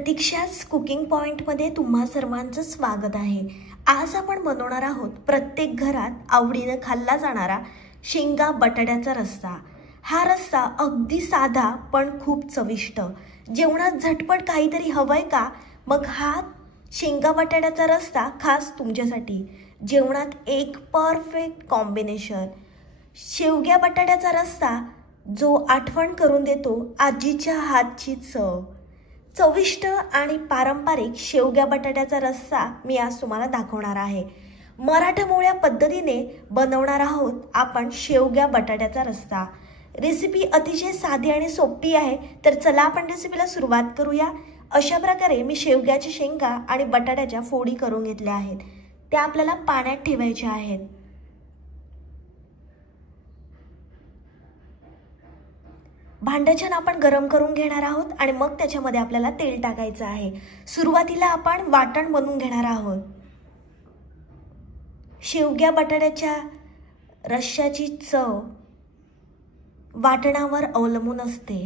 प्रतीक्षाच cooking पॉइंटमध्ये तुम्हा सर्वांचं स्वागत आहे। आज आपण बनवणार आहोत प्रत्येक घरात आवडीने खाल्ला जाणारा शेंगा बटाट्याचा रस्सा। हा रस्सा अगदी साधा पण खूप चविष्ट। जेवणात झटपट काहीतरी हवंय का? मग हा शेंगा बटाट्याचा रस्सा खास तुमच्यासाठी। जेवणात एक परफेक्ट कॉम्बिनेशन। शेवग्या बटाट्याचा रस्सा जो आठवण करून देतो आजीच्या हातची चव। चविष्ट आणि पारंपरिक शेवग्या बटाट्याचा रस्सा मी आज तुम्हाला दाखवणार आहे। मराठमोळ्या पद्धतीने बनवणार आहोत आपण शेवग्या बटाट्याचा रस्सा। रेसिपी अतिशय साधी आणि सोपी आहे, तर चला आपण रेसिपीला सुरुवात करूया। अशा प्रकारे मी शेवग्याच्या शेंगा आणि बटाट्याच्या फोडी करून घेतल्या आहेत। त्या आपल्याला पाण्यात ठेवायच्या आहेत। भांडं छान आपण गरम करून घेणार आहोत आणि मग त्याच्यामध्ये आपल्याला तेल टाकायचं आहे। सुरुवातीला आपण वाटण बनवून घेणार आहोत। शेवग्या बटाट्याच्या रश्श्याची चव वाटणावर अवलंबून असते।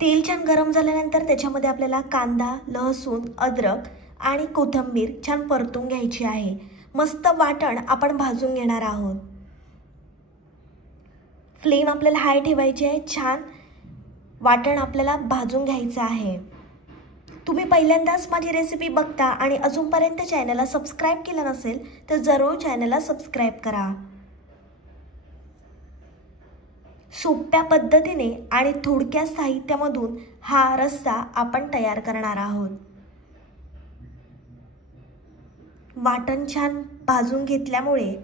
तेल छान गरम झाल्यानंतर त्याच्यामध्ये आपल्याला कांदा, लसूण, अद्रक आणि कोथिंबीर छान परतून घ्यायची आहे। मस्त वाटण आपण भाजून घेणार आहोत। फ्लेम आपल्याला हाय ठेवायची आहे। छान वाटण आपल्याला भाजून घ्यायचं आहे। तुम्ही पहिल्यांदाच माझी रेसिपी बघता आणि अजूनपर्यंत चॅनलला सबस्क्राइब केलं नसेल तर जरूर चॅनलला सबस्क्राइब करा। सोप्या पद्धतीने आणि थोडक्या साहित्यामधून हा रस्सा आपण तयार करणार आहोत। वाटण छान भाजून घेतल्यामुळे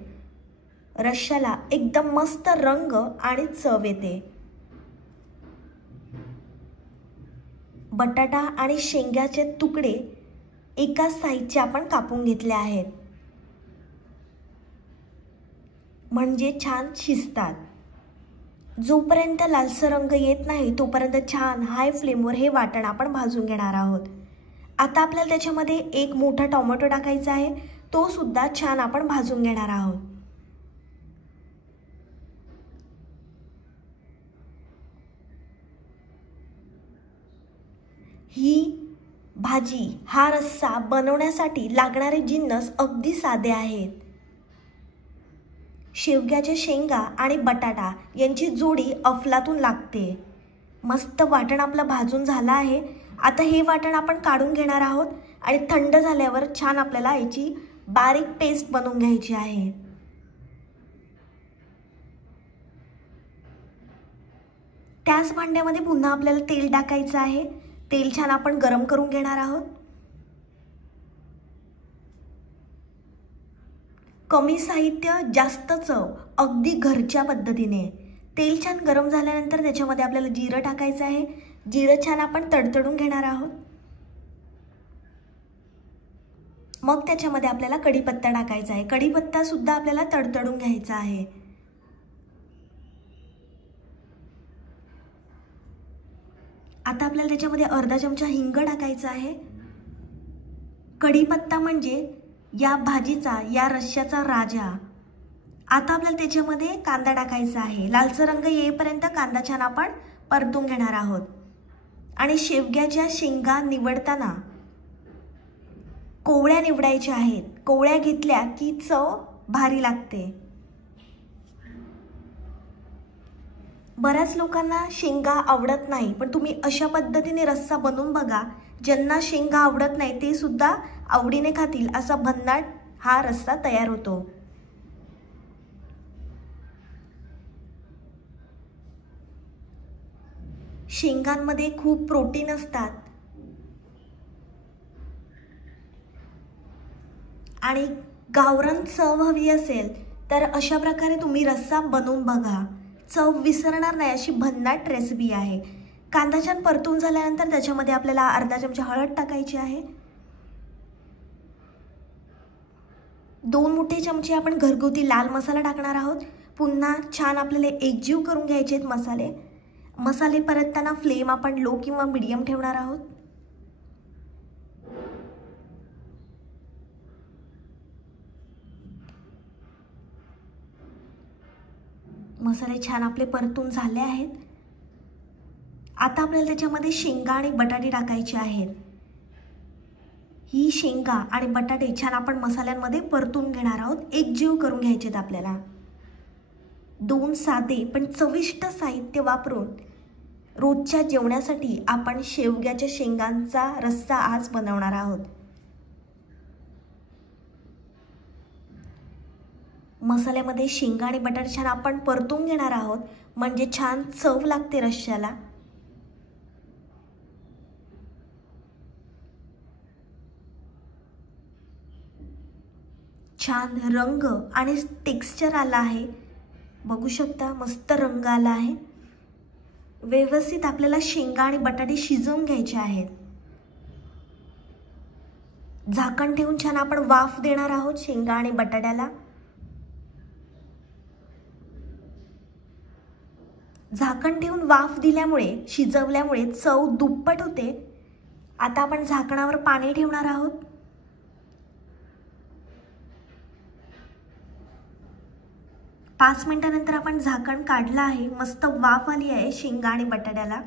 रश्श्याला एकदम मस्त रंग आणि चव येते। बटाटा आणि शेंग्याचे तुकडे एकाच साईजचे आपण कापून घेतले आहेत, म्हणजे छान शिजतात। जोपर्यंत लालसर रंग येत नाही तोपर्यंत छान हाय फ्लेमवर हे वाटण आपण भाजून घेणार आहोत। आता आपल्याला त्याच्यामध्ये एक मोठा टोमॅटो टाकायचा आहे, तो सुद्धा छान आपण भाजून घेणार आहोत। ही भाजी, हा रस्सा बनवण्यासाठी लागणारे जिन्नस अगदी साधे आहेत। शेवग्याच्या शेंगा आणि बटाटा यांची जोडी अफलातून लागते। मस्त वाटण आपलं भाजून झालं आहे। आता हे वाटण आपण काढून घेणार आहोत आणि थंड झाल्यावर छान आपल्याला याची बारीक पेस्ट बनवून घ्यायची आहे। त्याच भांड्यामध्ये पुन्हा आपल्याला तेल टाकायचं आहे। तेल छान आपण गरम करून घेणार आहोत। कमी साहित्य जास्त चव, अगदी घरच्या पद्धतीने। तेल छान गरम झाल्यानंतर त्याच्यामध्ये आपल्याला जिरं टाकायचं आहे। जिरं छान आपण तडतडून घेणार आहोत। मग त्याच्यामध्ये आपल्याला कढीपत्ता टाकायचा आहे। कढीपत्ता सुद्धा आपल्याला तडतडून घ्यायचा आहे। आता आपल्याला त्याच्यामध्ये अर्धा चमचा हिंग टाकायचा आहे। कढीपत्ता म्हणजे या भाजीचा, या रश्श्याचा राजा। आता आपल्याला त्याच्यामध्ये कांदा टाकायचा आहे। लालसर रंग येईपर्यंत कांदा छान आपण परतून घेणार आहोत। आणि शेवग्याच्या शेंगा निवडताना कोवळ्या निवडायच्या आहेत। कोवळ्या घेतल्या की चव भारी लागते। बऱ्याच लोकांना शेंगा आवडत नाही, पण तुम्ही अशा पद्धतीने रस्सा बनवून बघा। ज्यांना शेंगा आवडत नाही ते सुद्धा आवडीने खातील असा भन्नाट हा रस्सा तयार होतो। शेंगांमध्ये खूप प्रोटीन असतात आणि गावरान चव हवी असेल तर अशा प्रकारे तुम्ही रस्सा बनवून बघा। चव विसरणार नाही अशी भन्नाट रेसिपी आहे। कांदा छान परतून झाल्यानंतर त्याच्यामध्ये आपल्याला अर्धा चमचा हळद टाकायची आहे। 2 मोठे चमचे आपण घरगुती लाल मसाला टाकणार आहोत। पुन्हा छान आपल्याला एकजीव करून घ्यायचे आहेत मसाले। मसाले परतताना फ्लेम आपण लो किंवा मीडियम ठेवणार आहोत। मसाले छान आपले परतून झाले आहेत। आता आपल्याला त्याच्यामध्ये शेंगा आणि बटाटे टाकायचे आहेत। ही शेंगा आणि बटाटे छान आपण मसाल्यांमध्ये परतून घेणार आहोत, एकजीव करून घ्यायचे आहेत आपल्याला। 2 साधे पण चविष्ट साहित्य वापरून रोजच्या जेवणासाठी आपण शेवग्याच्या शेंगांचा रस्सा आज बनवणार आहोत। मसाल्यामध्ये शेंगा आणि बटाटे छान आपण परतून घेणार आहोत, म्हणजे छान चव लागते रश्श्याला। छान रंग आणि टेक्स्चर आला आहे, बघू शकता मस्त रंग आला आहे। व्यवस्थित आपल्याला शेंगा आणि बटाटे शिजवून घ्यायचे आहेत। झाकण ठेवून छान आपण वाफ देणार आहोत शेंगा आणि बटाट्याला। झाकण ठेवून वाफ दिल्यामुळे शिजवल्यामुळे चव दुप्पट होते। आता आपण झाकणावर पाणी ठेवणार आहोत। पाच मिनिटांनंतर आपण झाकण काढलं आहे, मस्त वाफ आली आहे शेंगा आणि बटाट्याला।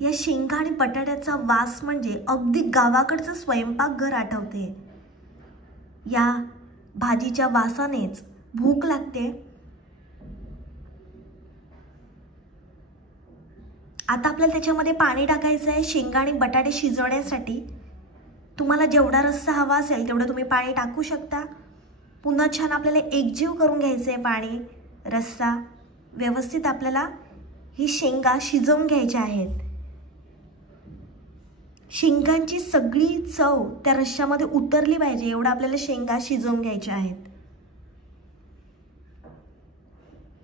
या शेंगा आणि बटाट्याचा वास म्हणजे अगदी गावाकडचं स्वयंपाकघर आठवते। या भाजीच्या वासानेच भूक लागते। आता आपल्याला त्याच्यामध्ये पाणी टाकायचं आहे शेंगा आणि बटाटे शिजवण्यासाठी। तुम्हाला जेवढा रस्सा हवा असेल तेवढं तुम्ही पाणी टाकू शकता। पुन्हा छान आपल्याला एकजीव करून घ्यायचं आहे पाणी रस्सा। व्यवस्थित आपल्याला ही शेंगा शिजवून घ्यायच्या आहेत। शेंगांची सगळी चव त्या रश्श्यामध्ये उतरली पाहिजे एवढं आपल्याला शेंगा शिजवून घ्यायच्या आहेत।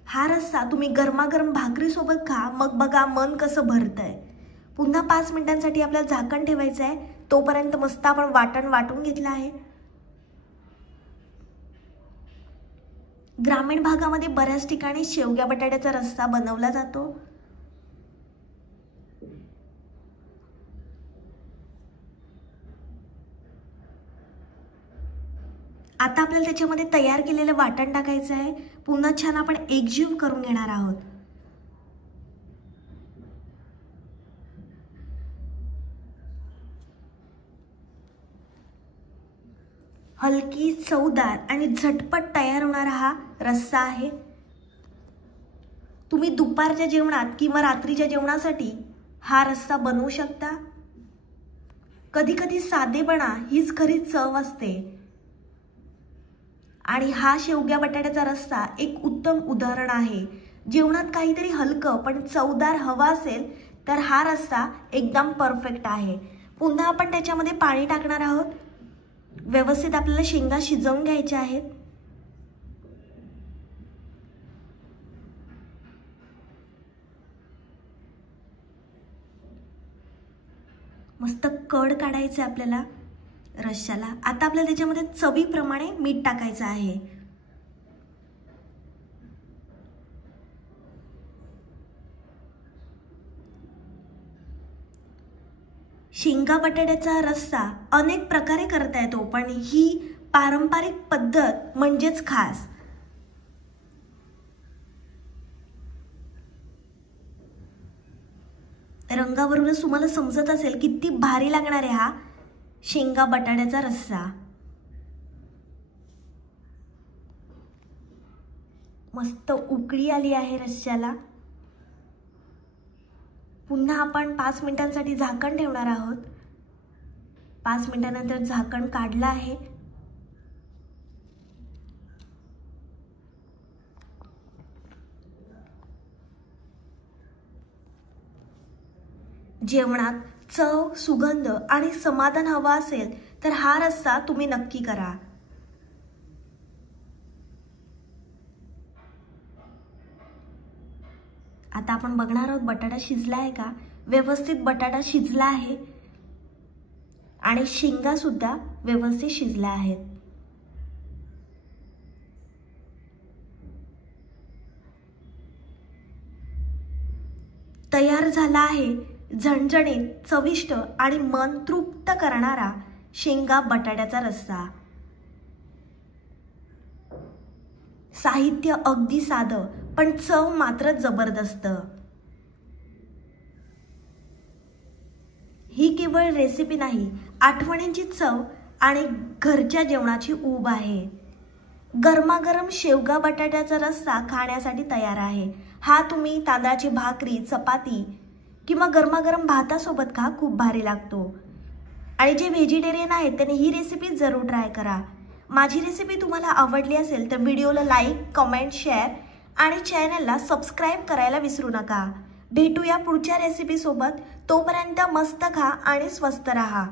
हा रस्सा तुम्ही गरमागरम भाकरी सोबत खा, मग बघा मन कसं भरतंय। पुन्हा 5 मिनिटांसाठी आपल्याला झाकण ठेवायचं आहे, तोपर्यंत मस्त आपण वाटण वाटून घेतलं आहे। ग्रामीण भागामध्ये बऱ्याच ठिकाणी शेवग्या बटाट्याचा रस्सा बनवला जातो। आता आपल्याला त्याच्यामध्ये तयार केलेलं वाटण टाकायचं आहे। पुन्हा छान आपण एकजीव करून घेणार आहोत। हलकी चवदार आणि झटपट तयार होणारा हा रस्सा आहे। तुम्ही दुपारच्या जेवणात किंवा रात्रीच्या जेवणासाठी हा रस्सा बनवू शकता। कधी कधी साधेपणा हीच खरी चव असते आणि हा शेवग्या बटाट्याचा रस्सा एक उत्तम उदाहरण आहे। जेवणात काहीतरी हलकं पण चवदार हवा असेल तर हा रस्सा एकदम परफेक्ट आहे। पुन्हा आपण त्याच्यामध्ये पाणी टाकणार आहोत। व्यवस्थित आपल्याला शेंगा शिजवून घ्यायच्या आहेत। मस्त कड काढायचं आपल्याला रश्श्याला। आता आपल्याला त्याच्यामध्ये चवीप्रमाणे मीठ टाकायचं आहे। शेंगा बटाट्याचा रस्सा अनेक प्रकारे करता येतो, पण ही पारंपरिक पद्धत म्हणजेच खास। रंगावरूनच तुम्हाला समजत असेल किती भारी लागणार आहे हा शेंगा बटाट्याचा रस्सा। मस्त उकळी आली आहे रस्स्याला। पुन्हा आपण 5 मिनिटांसाठी झाकण ठेवणार आहोत। 5 मिनिटांनंतर झाकण काढलं आहे। जेवणात चव, सुगंध आणि समाधान हवा असेल तर हा रस्सा तुम्ही नक्की करा। आता आपण बघणार आहोत बटाटा शिजला आहे का। व्यवस्थित बटाटा शिजला आहे आणि शेंगा सुद्धा व्यवस्थित शिजल्या आहेत। तयार झाला आहे झणझणीत, चविष्ट आणि मन तृप्त करणारा शेंगा बटाट्याचा रस्सा। साहित्य अगदी साधं पण चव मात्र जबरदस्त। ही केवळ रेसिपी नाही, आठवणींची चव आणि घरच्या जेवणाची ऊब आहे। गरमागरम शेवगा बटाट्याचा रस्सा खाण्यासाठी तयार आहे। हा तुम्ही तांदळाची भाकरी, चपाती किंवा गरमागरम भातासोबत खा, खूप भारी लागतो। आणि जे व्हेजिटेरियन आहेत त्यांनी ही रेसिपी जरूर ट्राय करा। माझी रेसिपी तुम्हाला आवडली असेल तर व्हिडिओला लाईक, कमेंट, शेअर आणि चॅनलला सबस्क्राईब करायला विसरू नका। भेटूया पुढच्या रेसिपी सोबत। तोपर्यंत मस्त खा आणि स्वस्त रहा।